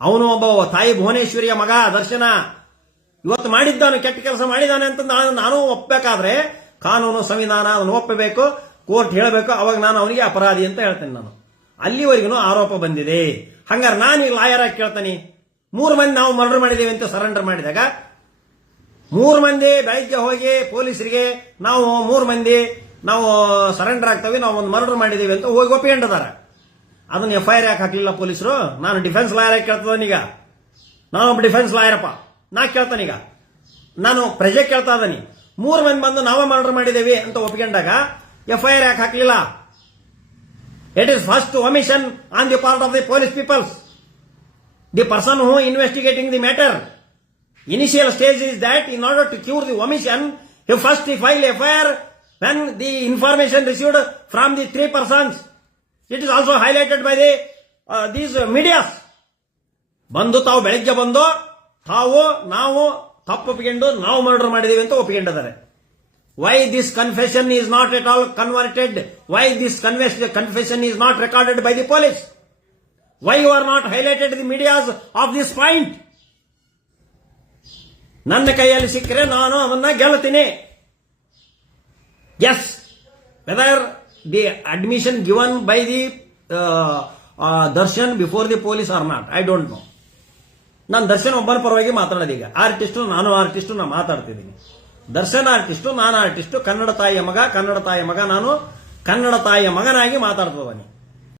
ಅವನು ಒಬ್ಬ ತಾಯಿ ಭುವನೇಶ್ವರಿಯ ಮಗ ದರ್ಶನ. ಇವತ್ತು ಮಾಡಿದ್ದಾನು, ಕೆಟ್ಟ ಕೆಲಸ ಮಾಡಿದ್ದಾನೆ ಅಂತ ನಾನು ಒಪ್ಪಬೇಕಾದ್ರೆ ಕಾನೂನು ಸಂವಿಧಾನ ಅದನ್ನು ಒಪ್ಪಬೇಕು, ಕೋರ್ಟ್ ಹೇಳಬೇಕು, ಅವಾಗ ನಾನು ಅವನಿಗೆ ಅಪರಾಧಿ ಅಂತ ಹೇಳ್ತೇನೆ. ನಾನು ಅಲ್ಲಿವರೆಗೂ ಆರೋಪ ಬಂದಿದೆ. ಹಂಗಾರೆ ನಾನು ಈಗ ಲಾಯರ್ ಆಗಿ ಕೇಳ್ತಾನೆ, 3 ಮಂದಿ ನಾವು ಮರ್ಡರ್ ಮಾಡಿದ್ದೇವೆ ಅಂತ ಸರೆಂಡರ್ ಮಾಡಿದಾಗ 3 ಮಂದಿ ಬೆಳಗ್ಗೆ ಹೋಗಿ ಪೊಲೀಸರಿಗೆ ನಾವು 3 ಮಂದಿ ನಾವು ಸರೆಂಡರ್ ಆಗ್ತೇವೆ, ನಾವು ಒಂದು ಮರ್ಡರ್ ಮಾಡಿದ್ದೇವೆ ಅಂತ ಹೋಗಿ ಒಪ್ಪಿಕೊಂಡಿದಾರ. ಅದನ್ನ FIR ಯಾಕೆ ಹಾಕಲಿಲ್ಲ ಪೊಲೀಸರು? ನಾನು ಡಿಫೆನ್ಸ್ ಲಾಯರ್ ಆಗಿ ಕೇಳ್ತದನೀಗ. ನಾನೊಬ್ಬ ಡಿಫೆನ್ಸ್ ಲಾಯರಪ್ಪ, ನಾ ಕೇಳ್ತಾನೀಗ, ನಾನು ಪ್ರಜೆ ಕೇಳ್ತಾ ಇದ್ದಾನೆ. 3 ಮಂದಿ ಬಂದು ನಾವೇ ಮರ್ಡರ್ ಮಾಡಿದ್ದೇವೆ ಅಂತ ಒಪ್ಪಿಕೊಂಡಾಗ FIR ಯಾಕೆ ಹಾಕಲಿಲ್ಲ? It is first omission on the part of the police peoples. The person who investigating the matter. Initial stage is that in order to cure the omission, he first file FIR when the information received from the 3 persons. It is also highlighted by these medias. ಬಂದು ತಾವು ಬೆಳಗ್ಗೆ ಬಂದು ನಾವು ತಪ್ಪು ಒಪ್ಪಿಕೊಂಡು ನಾವು murder ಮಾಡಿದೀವಿ ಅಂತ ಒಪ್ಪಿಕೊಂಡಿದ್ದಾರೆ. Why this confession is not at all converted? Why this confession is not recorded by the police? Why you are not highlighted the medias of this point? ನನ್ನ ಕೈಯಲ್ಲಿ ಸಿಕ್ಕರೆ ನಾನು ಅದನ್ನ ಗೆಲ್ತೀನಿ. Yes, whether the admission given by the Darshan before the police or not, I don't know. ನಾನು ದರ್ಶನ್ ಒಬ್ಬನ ಪರವಾಗಿ ಮಾತಾಡೋದೀಗ. Artist, ನಾನು artist, ನಾನು ಮಾತಾಡ್ತಿದ್ದೀನಿ. ದರ್ಶನ್ ಆರ್ಟಿಸ್ಟು, ನಾನು ಆರ್ಟಿಸ್ಟು, ಕನ್ನಡ ತಾಯಿಯ ಮಗ, ನಾನು ಕನ್ನಡ ತಾಯಿಯ ಮಗನಾಗಿ ಮಾತಾಡ್ತಿದ್ದೀನಿ.